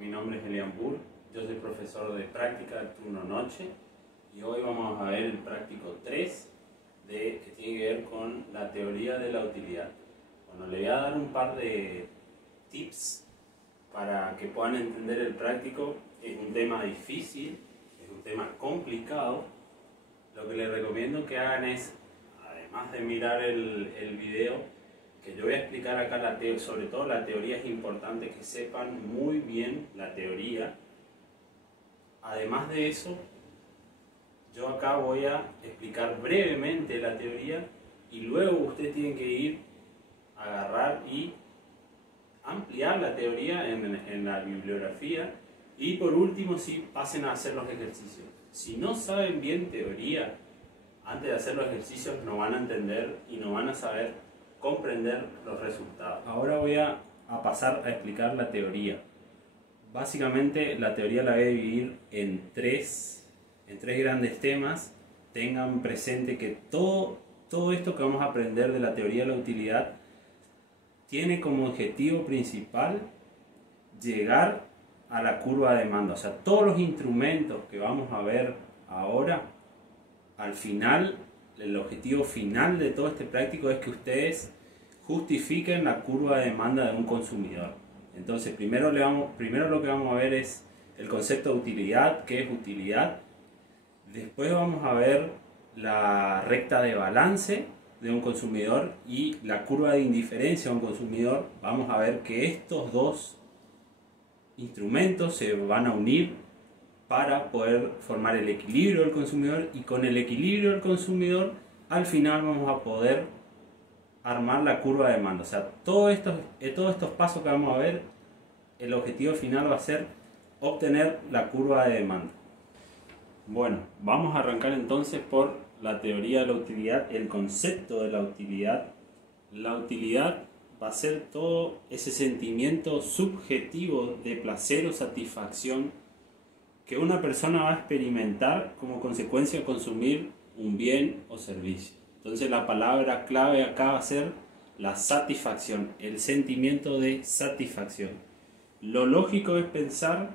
Mi nombre es Elian Pur, yo soy profesor de práctica de turno noche y hoy vamos a ver el práctico 3 que tiene que ver con la teoría de la utilidad. Bueno, le voy a dar un par de tips para que puedan entender el práctico. Es un tema difícil, es un tema complicado. Lo que les recomiendo que hagan es, además de mirar el video, que yo voy a explicar acá, sobre todo la teoría, es importante que sepan muy bien la teoría. Además de eso, yo acá voy a explicar brevemente la teoría y luego ustedes tienen que ir a agarrar y ampliar la teoría en la bibliografía. Y por último, sí, pasen a hacer los ejercicios. Si no saben bien teoría, antes de hacer los ejercicios no van a entender y no van a saber comprender los resultados. Ahora voy a pasar a explicar la teoría. Básicamente la teoría la voy a dividir en tres grandes temas. Tengan presente que todo esto que vamos a aprender de la teoría de la utilidad tiene como objetivo principal llegar a la curva de demanda. O sea, todos los instrumentos que vamos a ver ahora, al final, el objetivo final de todo este práctico es que ustedes justifiquen la curva de demanda de un consumidor. Entonces, primero lo que vamos a ver es el concepto de utilidad, qué es utilidad. Después vamos a ver la recta de balance de un consumidor y la curva de indiferencia de un consumidor. Vamos a ver que estos dos instrumentos se van a unir para poder formar el equilibrio del consumidor, y con el equilibrio del consumidor al final vamos a poder armar la curva de demanda. O sea, todos estos pasos que vamos a ver, el objetivo final va a ser obtener la curva de demanda. Bueno, vamos a arrancar entonces por la teoría de la utilidad, el concepto de la utilidad. La utilidad va a ser todo ese sentimiento subjetivo de placer o satisfacción que una persona va a experimentar como consecuencia de consumir un bien o servicio. Entonces la palabra clave acá va a ser la satisfacción, el sentimiento de satisfacción. Lo lógico es pensar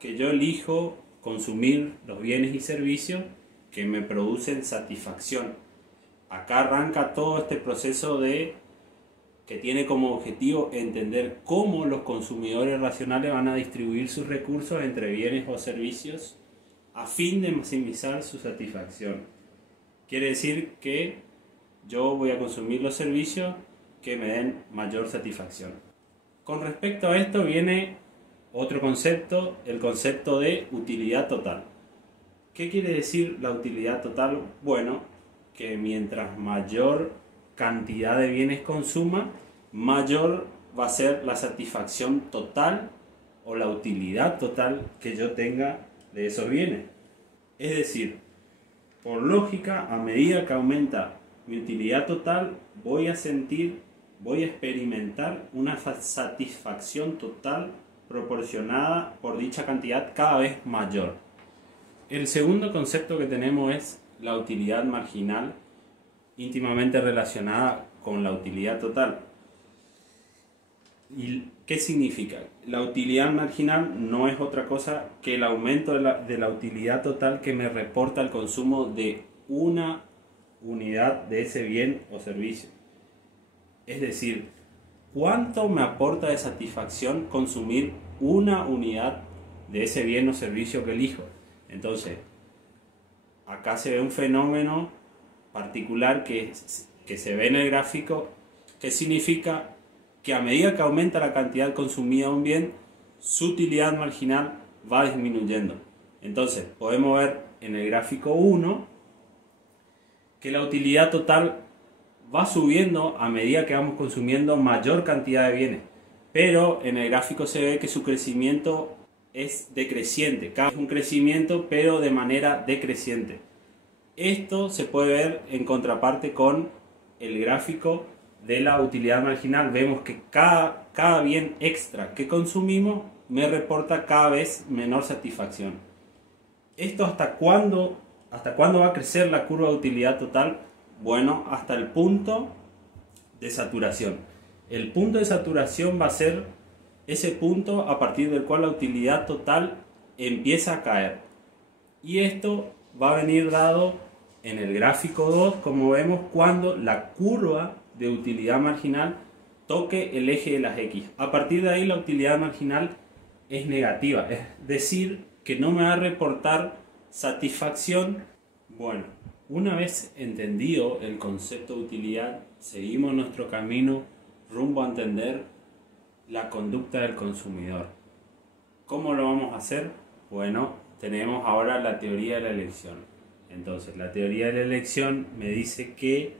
que yo elijo consumir los bienes y servicios que me producen satisfacción. Acá arranca todo este proceso que tiene como objetivo entender cómo los consumidores racionales van a distribuir sus recursos entre bienes o servicios a fin de maximizar su satisfacción. Quiere decir que yo voy a consumir los servicios que me den mayor satisfacción. Con respecto a esto viene otro concepto, el concepto de utilidad total. ¿Qué quiere decir la utilidad total? Bueno, que mientras mayor cantidad de bienes consuma, mayor va a ser la satisfacción total o la utilidad total que yo tenga de esos bienes. Es decir, por lógica, a medida que aumenta mi utilidad total, voy a experimentar una satisfacción total proporcionada por dicha cantidad cada vez mayor. El segundo concepto que tenemos es la utilidad marginal, íntimamente relacionada con la utilidad total. ¿Y qué significa? La utilidad marginal no es otra cosa que el aumento de la utilidad total que me reporta el consumo de una unidad de ese bien o servicio. Es decir, ¿cuánto me aporta de satisfacción consumir una unidad de ese bien o servicio que elijo? Entonces, acá se ve un fenómeno particular que se ve en el gráfico, que significa que a medida que aumenta la cantidad consumida de un bien, su utilidad marginal va disminuyendo. Entonces, podemos ver en el gráfico 1 que la utilidad total va subiendo a medida que vamos consumiendo mayor cantidad de bienes, pero en el gráfico se ve que su crecimiento es decreciente. Cada vez un crecimiento, pero de manera decreciente. Esto se puede ver en contraparte con el gráfico de la utilidad marginal. Vemos que cada bien extra que consumimos me reporta cada vez menor satisfacción. ¿Esto hasta cuándo va a crecer la curva de utilidad total? Bueno, hasta el punto de saturación. El punto de saturación va a ser ese punto a partir del cual la utilidad total empieza a caer. Y esto va a venir dado en el gráfico 2, como vemos, cuando la curva de utilidad marginal toque el eje de las X. A partir de ahí la utilidad marginal es negativa, es decir, que no me va a reportar satisfacción. Bueno, una vez entendido el concepto de utilidad, seguimos nuestro camino rumbo a entender la conducta del consumidor. ¿Cómo lo vamos a hacer? Bueno, tenemos ahora la teoría de la elección. Entonces, la teoría de la elección me dice que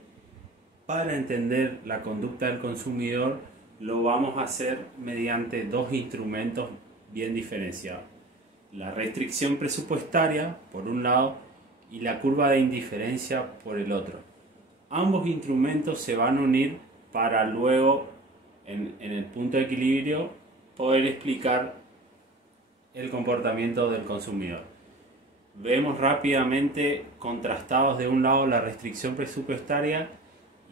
para entender la conducta del consumidor lo vamos a hacer mediante dos instrumentos bien diferenciados. La restricción presupuestaria, por un lado, y la curva de indiferencia por el otro. Ambos instrumentos se van a unir para luego, en el punto de equilibrio, poder explicar el comportamiento del consumidor. Vemos rápidamente contrastados de un lado la restricción presupuestaria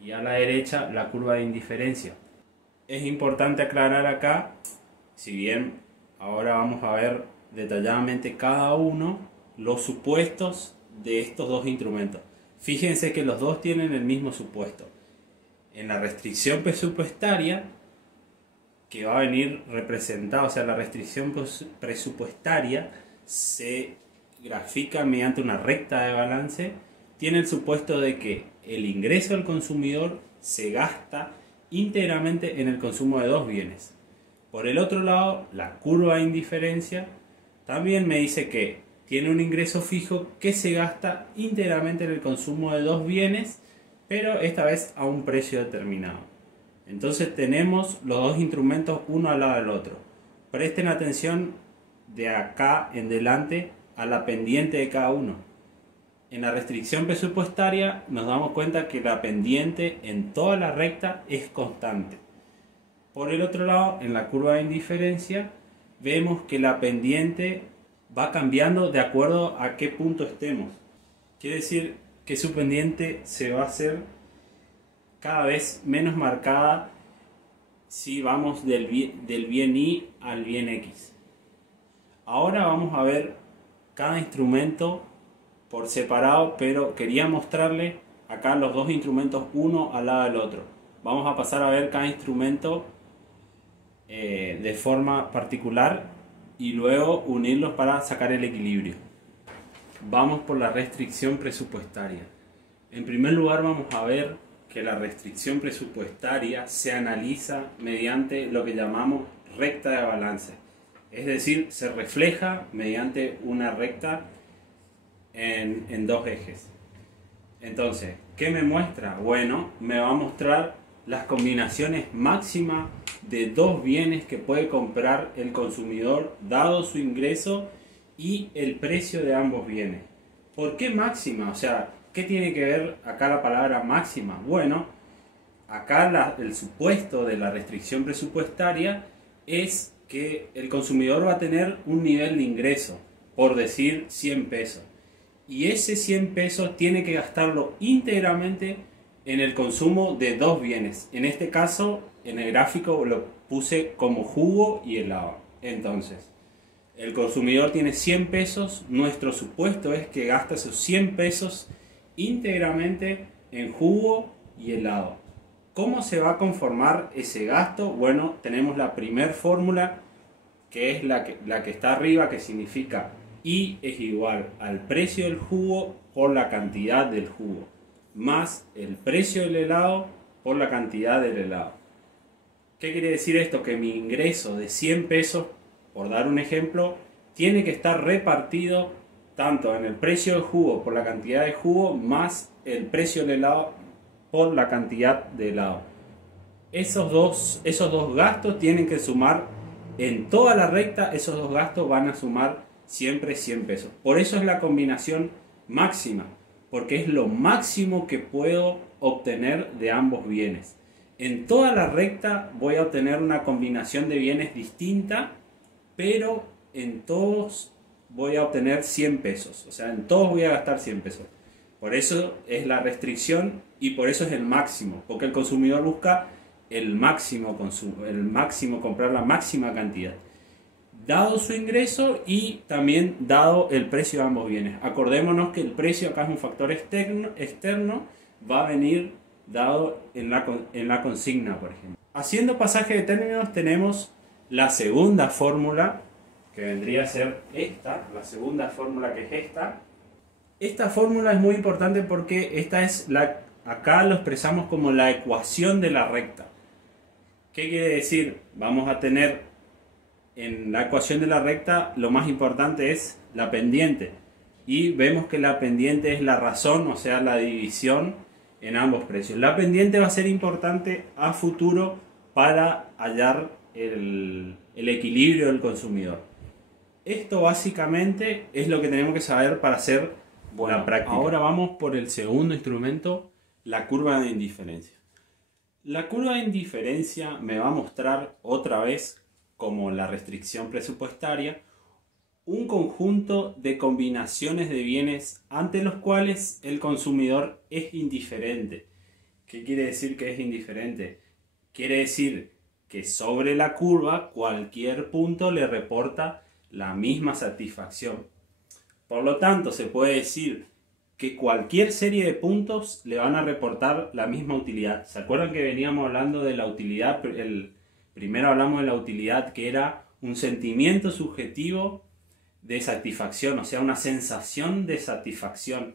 y a la derecha la curva de indiferencia. Es importante aclarar acá, si bien ahora vamos a ver detalladamente cada uno, los supuestos de estos dos instrumentos. Fíjense que los dos tienen el mismo supuesto. En la restricción presupuestaria, que va a venir representada, o sea, la restricción presupuestaria se grafica mediante una recta de balance, tiene el supuesto de que el ingreso del consumidor se gasta íntegramente en el consumo de dos bienes. Por el otro lado, la curva de indiferencia también me dice que tiene un ingreso fijo que se gasta íntegramente en el consumo de dos bienes, pero esta vez a un precio determinado. Entonces tenemos los dos instrumentos uno al lado del otro. Presten atención de acá en adelante a la pendiente de cada uno. En la restricción presupuestaria nos damos cuenta que la pendiente en toda la recta es constante. Por el otro lado, en la curva de indiferencia, vemos que la pendiente va cambiando de acuerdo a qué punto estemos. Quiere decir que su pendiente se va a hacer cada vez menos marcada si vamos del bien Y al bien X. Ahora vamos a ver cada instrumento por separado, pero quería mostrarle acá los dos instrumentos uno al lado del otro. Vamos a pasar a ver cada instrumento de forma particular y luego unirlos para sacar el equilibrio. Vamos por la restricción presupuestaria. En primer lugar vamos a ver que la restricción presupuestaria se analiza mediante lo que llamamos recta de balance. Es decir, se refleja mediante una recta en dos ejes. Entonces, ¿qué me muestra? Bueno, me va a mostrar las combinaciones máximas de dos bienes que puede comprar el consumidor dado su ingreso y el precio de ambos bienes. ¿Por qué máxima? O sea, ¿qué tiene que ver acá la palabra máxima? Bueno, acá el supuesto de la restricción presupuestaria es que el consumidor va a tener un nivel de ingreso, por decir 100 pesos. Y ese 100 pesos tiene que gastarlo íntegramente en el consumo de dos bienes. En este caso, en el gráfico lo puse como jugo y helado. Entonces, el consumidor tiene 100 pesos. Nuestro supuesto es que gasta esos 100 pesos íntegramente en jugo y helado. ¿Cómo se va a conformar ese gasto? Bueno, tenemos la primera fórmula, que es la que está arriba, que significa I es igual al precio del jugo por la cantidad del jugo, más el precio del helado por la cantidad del helado. ¿Qué quiere decir esto? Que mi ingreso de 100 pesos, por dar un ejemplo, tiene que estar repartido tanto en el precio del jugo por la cantidad de jugo, más el precio del helado por la cantidad de helado. Esos dos gastos tienen que sumar en toda la recta. Esos dos gastos van a sumar siempre 100 pesos. Por eso es la combinación máxima, porque es lo máximo que puedo obtener de ambos bienes. En toda la recta voy a obtener una combinación de bienes distinta, pero en todos voy a obtener 100 pesos. O sea, en todos voy a gastar 100 pesos. Por eso es la restricción y por eso es el máximo, porque el consumidor busca el máximo consumo, comprar la máxima cantidad, dado su ingreso y también dado el precio de ambos bienes. Acordémonos que el precio acá es un factor externo, va a venir dado en la consigna, por ejemplo. Haciendo pasaje de términos tenemos la segunda fórmula, que vendría a ser esta, la segunda fórmula, que es esta. Esta fórmula es muy importante porque esta es acá lo expresamos como la ecuación de la recta. ¿Qué quiere decir? Vamos a tener en la ecuación de la recta, lo más importante es la pendiente. Y vemos que la pendiente es la razón, o sea, la división en ambos precios. La pendiente va a ser importante a futuro para hallar el equilibrio del consumidor. Esto básicamente es lo que tenemos que saber para hacer la práctica. Ahora vamos por el segundo instrumento, la curva de indiferencia. La curva de indiferencia me va a mostrar otra vez, como la restricción presupuestaria, un conjunto de combinaciones de bienes ante los cuales el consumidor es indiferente. ¿Qué quiere decir que es indiferente? Quiere decir que sobre la curva cualquier punto le reporta la misma satisfacción. Por lo tanto, se puede decir que cualquier serie de puntos le van a reportar la misma utilidad. ¿Se acuerdan que veníamos hablando de la utilidad? Primero hablamos de la utilidad, que era un sentimiento subjetivo de satisfacción, o sea, una sensación de satisfacción.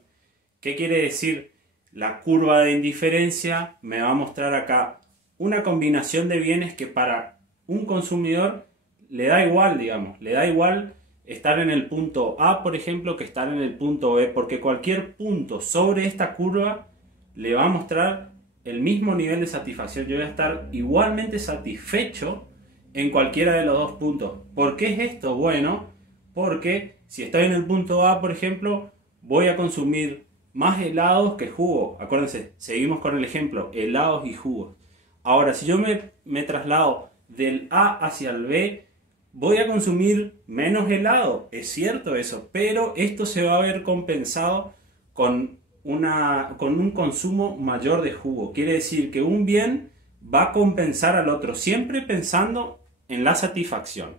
¿Qué quiere decir? La curva de indiferencia me va a mostrar acá una combinación de bienes que para un consumidor le da igual, digamos, le da igual estar en el punto A, por ejemplo, que estar en el punto B, porque cualquier punto sobre esta curva le va a mostrar el mismo nivel de satisfacción. Yo voy a estar igualmente satisfecho en cualquiera de los dos puntos. ¿Por qué es esto? Bueno, porque si estoy en el punto A, por ejemplo, voy a consumir más helados que jugo. Acuérdense, seguimos con el ejemplo, helados y jugos. Ahora, si yo me traslado del A hacia el B, voy a consumir menos helado. Es cierto eso, pero esto se va a ver compensado con un consumo mayor de jugo. Quiere decir que un bien va a compensar al otro, siempre pensando en la satisfacción.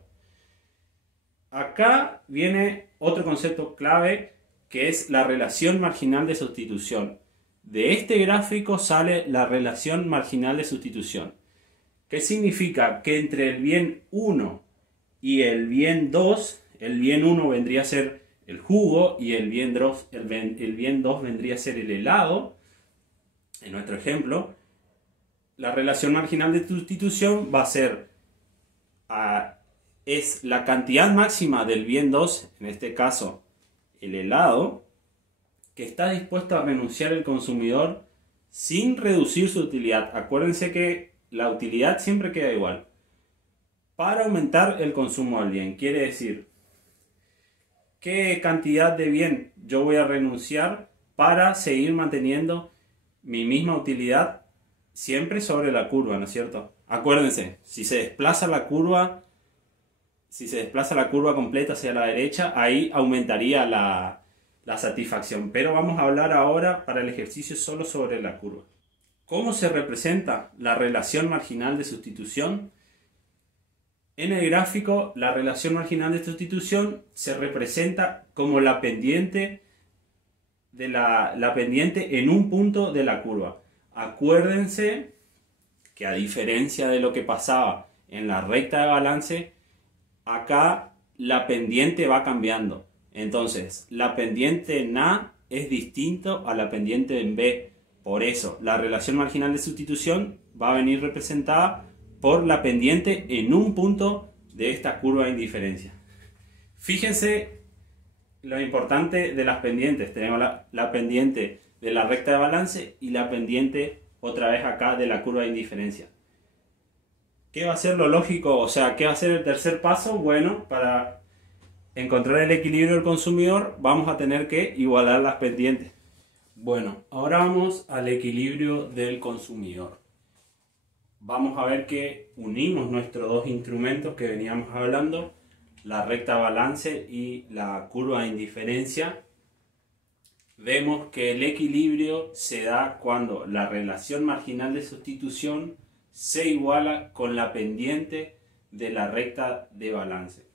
Acá viene otro concepto clave, que es la relación marginal de sustitución. De este gráfico sale la relación marginal de sustitución. ¿Qué significa? Que entre el bien 1 y el bien 2, el bien 1 vendría a ser el jugo y el bien 2 vendría a ser el helado. En nuestro ejemplo, la relación marginal de sustitución va a ser es la cantidad máxima del bien 2, en este caso el helado, que está dispuesto a renunciar el consumidor sin reducir su utilidad. Acuérdense que la utilidad siempre queda igual. Para aumentar el consumo del bien, quiere decir qué cantidad de bien yo voy a renunciar para seguir manteniendo mi misma utilidad siempre sobre la curva, ¿no es cierto? Acuérdense, si se desplaza la curva completa hacia la derecha, ahí aumentaría la satisfacción. Pero vamos a hablar ahora para el ejercicio solo sobre la curva. ¿Cómo se representa la relación marginal de sustitución? En el gráfico, la relación marginal de sustitución se representa como la pendiente en un punto de la curva. Acuérdense que, a diferencia de lo que pasaba en la recta de balance, acá la pendiente va cambiando. Entonces, la pendiente en A es distinto a la pendiente en B. Por eso, la relación marginal de sustitución va a venir representada por la pendiente en un punto de esta curva de indiferencia. Fíjense lo importante de las pendientes. Tenemos la pendiente de la recta de balance y la pendiente otra vez acá de la curva de indiferencia. ¿Qué va a ser lo lógico? O sea, ¿qué va a ser el tercer paso? Bueno, para encontrar el equilibrio del consumidor vamos a tener que igualar las pendientes. Bueno, ahora vamos al equilibrio del consumidor. Vamos a ver que unimos nuestros dos instrumentos que veníamos hablando, la recta balance y la curva de indiferencia. Vemos que el equilibrio se da cuando la relación marginal de sustitución se iguala con la pendiente de la recta de balance.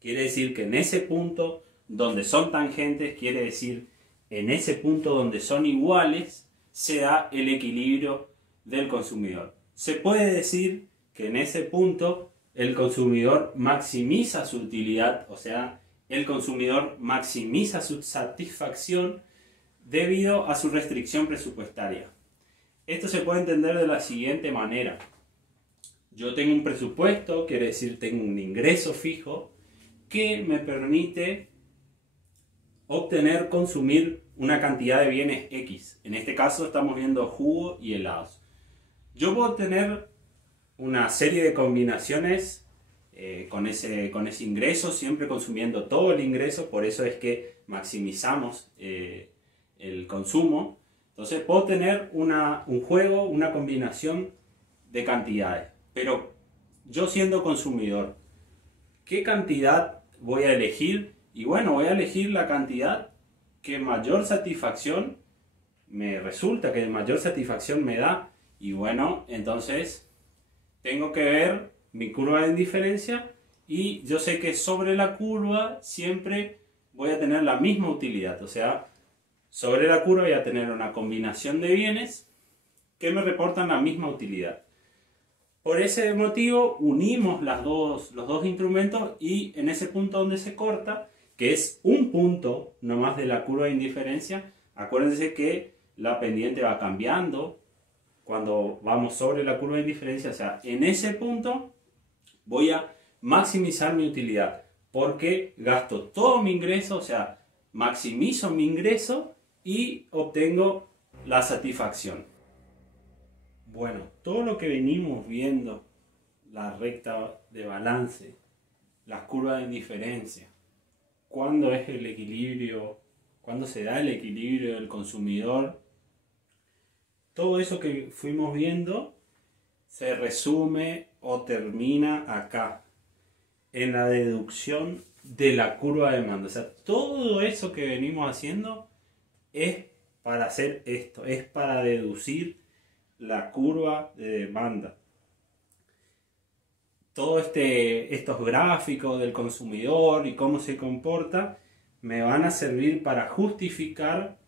Quiere decir que en ese punto donde son tangentes, quiere decir en ese punto donde son iguales, se da el equilibrio del consumidor. Se puede decir que en ese punto el consumidor maximiza su utilidad, o sea, el consumidor maximiza su satisfacción debido a su restricción presupuestaria. Esto se puede entender de la siguiente manera. Yo tengo un presupuesto, quiere decir tengo un ingreso fijo que me permite obtener, consumir una cantidad de bienes X. En este caso estamos viendo jugo y helados. Yo puedo tener una serie de combinaciones con ese ingreso, siempre consumiendo todo el ingreso, por eso es que maximizamos el consumo. Entonces puedo tener un juego, una combinación de cantidades, pero yo siendo consumidor, ¿qué cantidad voy a elegir? Y bueno, voy a elegir la cantidad que mayor satisfacción me resulta, que mayor satisfacción me da. Y bueno, entonces tengo que ver mi curva de indiferencia y yo sé que sobre la curva siempre voy a tener la misma utilidad. O sea, sobre la curva voy a tener una combinación de bienes que me reportan la misma utilidad. Por ese motivo unimos los dos instrumentos y en ese punto donde se corta, que es un punto nomás de la curva de indiferencia, acuérdense que la pendiente va cambiando cuando vamos sobre la curva de indiferencia. O sea, en ese punto voy a maximizar mi utilidad porque gasto todo mi ingreso, o sea, maximizo mi ingreso y obtengo la satisfacción. Bueno, todo lo que venimos viendo, la recta de balance, las curvas de indiferencia, cuándo es el equilibrio, cuándo se da el equilibrio del consumidor, todo eso que fuimos viendo se resume o termina acá, en la deducción de la curva de demanda. O sea, todo eso que venimos haciendo es para hacer esto, es para deducir la curva de demanda. Todos estos gráficos del consumidor y cómo se comporta me van a servir para justificar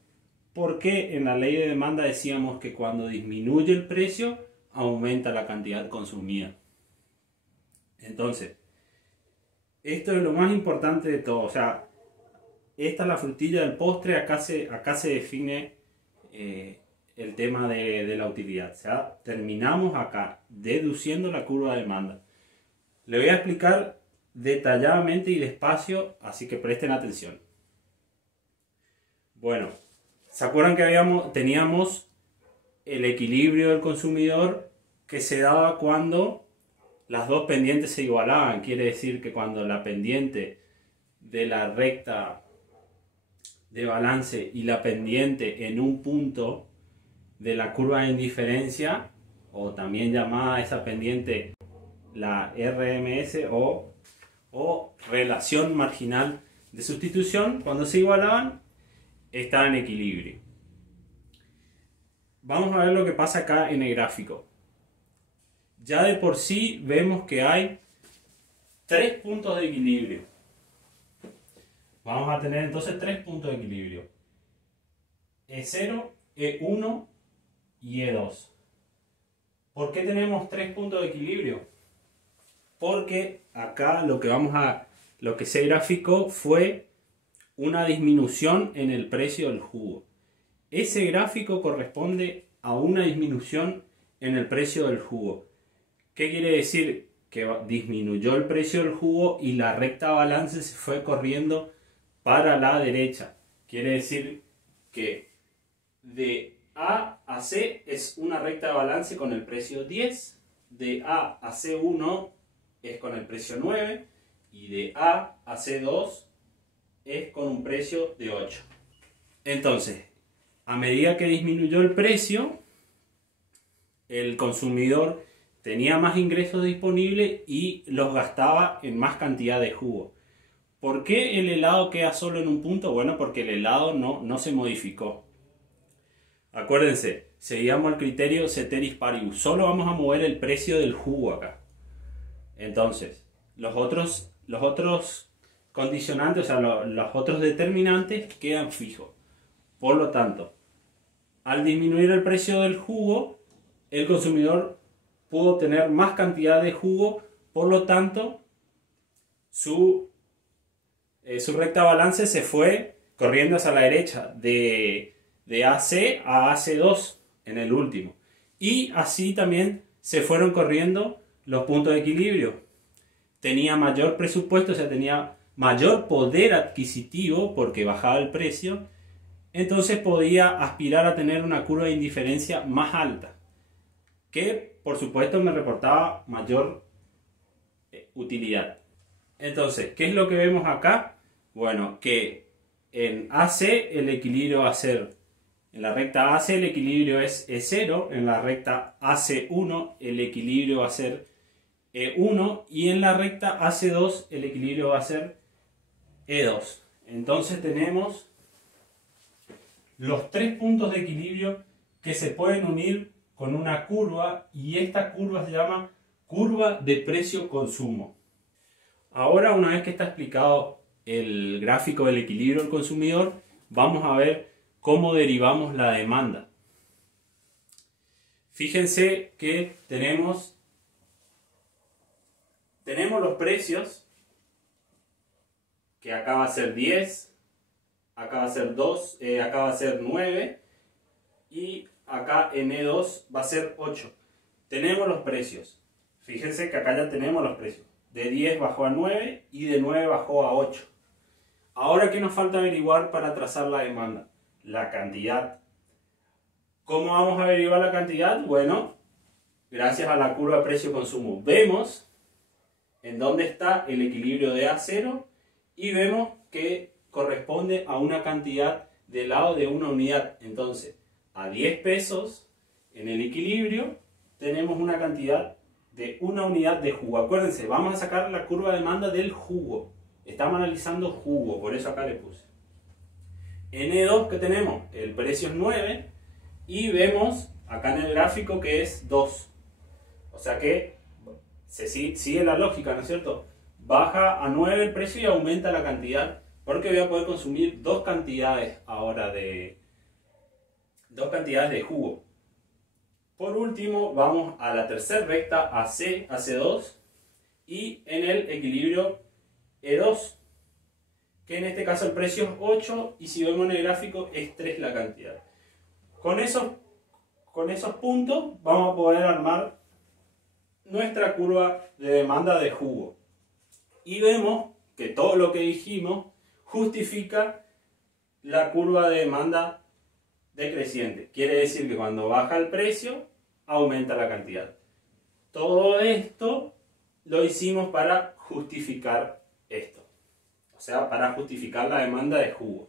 por qué en la ley de demanda decíamos que cuando disminuye el precio aumenta la cantidad consumida. Entonces, esto es lo más importante de todo. O sea, esta es la frutilla del postre. Acá se define el tema de la utilidad. O sea, terminamos acá deduciendo la curva de demanda. Le voy a explicar detalladamente y despacio, así que presten atención. Bueno, ¿se acuerdan que teníamos el equilibrio del consumidor que se daba cuando las dos pendientes se igualaban? Quiere decir que cuando la pendiente de la recta de balance y la pendiente en un punto de la curva de indiferencia, o también llamada esa pendiente la RMS o relación marginal de sustitución, cuando se igualaban, está en equilibrio. Vamos a ver lo que pasa acá en el gráfico. Ya de por sí vemos que hay 3 puntos de equilibrio. Vamos a tener entonces 3 puntos de equilibrio: E0, E1 y E2. ¿Por qué tenemos 3 puntos de equilibrio? Porque acá lo que se graficó fue una disminución en el precio del jugo. Ese gráfico corresponde a una disminución en el precio del jugo. ¿Qué quiere decir? Que disminuyó el precio del jugo y la recta balance se fue corriendo para la derecha. Quiere decir que de A a C es una recta de balance con el precio 10, de A a C1 es con el precio 9 y de A a C2 es con un precio de 8. Entonces, a medida que disminuyó el precio, el consumidor tenía más ingresos disponibles y los gastaba en más cantidad de jugo. ¿Por qué el helado queda solo en un punto? Bueno, porque el helado no se modificó. Acuérdense, seguíamos el criterio ceteris paribus. Solo vamos a mover el precio del jugo acá. Entonces, los otros condicionantes, o sea, los otros determinantes quedan fijos. Por lo tanto, al disminuir el precio del jugo, el consumidor pudo obtener más cantidad de jugo, por lo tanto, su recta balance se fue corriendo hacia la derecha, de AC a AC2 en el último. Y así también se fueron corriendo los puntos de equilibrio. Tenía mayor presupuesto, o sea, tenía mayor poder adquisitivo porque bajaba el precio. Entonces podía aspirar a tener una curva de indiferencia más alta, que por supuesto me reportaba mayor utilidad. Entonces, ¿qué es lo que vemos acá? Bueno, que en AC el equilibrio va a ser, en la recta AC el equilibrio es E0, en la recta AC1 el equilibrio va a ser E1 y en la recta AC2 el equilibrio va a ser E2. Entonces tenemos los tres puntos de equilibrio que se pueden unir con una curva y esta curva se llama curva de precio-consumo. Ahora, una vez que está explicado el gráfico del equilibrio del consumidor, vamos a ver cómo derivamos la demanda. Fíjense que tenemos los precios, que acá va a ser 10, acá va a ser 2, acá va a ser 9 y acá en E2 va a ser 8. Tenemos los precios. Fíjense que acá ya tenemos los precios. De 10 bajó a 9 y de 9 bajó a 8. Ahora, ¿qué nos falta averiguar para trazar la demanda? La cantidad. ¿Cómo vamos a averiguar la cantidad? Bueno, gracias a la curva precio-consumo. Vemos en dónde está el equilibrio de A0 y vemos que corresponde a una cantidad del lado de una unidad. Entonces, a 10 pesos en el equilibrio tenemos una cantidad de una unidad de jugo. Acuérdense, vamos a sacar la curva de demanda del jugo. Estamos analizando jugo, por eso acá le puse. En E2, ¿qué tenemos? El precio es 9 y vemos acá en el gráfico que es 2. O sea que sigue la lógica, ¿no es cierto? Baja a 9 el precio y aumenta la cantidad, porque voy a poder consumir dos cantidades ahora de jugo. Por último, vamos a la tercera recta AC, AC2 y en el equilibrio E2, que en este caso el precio es 8 y si vemos en el gráfico es 3 la cantidad. Con esos puntos vamos a poder armar nuestra curva de demanda de jugo. Y vemos que todo lo que dijimos justifica la curva de demanda decreciente. Quiere decir que cuando baja el precio, aumenta la cantidad. Todo esto lo hicimos para justificar esto. O sea, para justificar la demanda de jugo.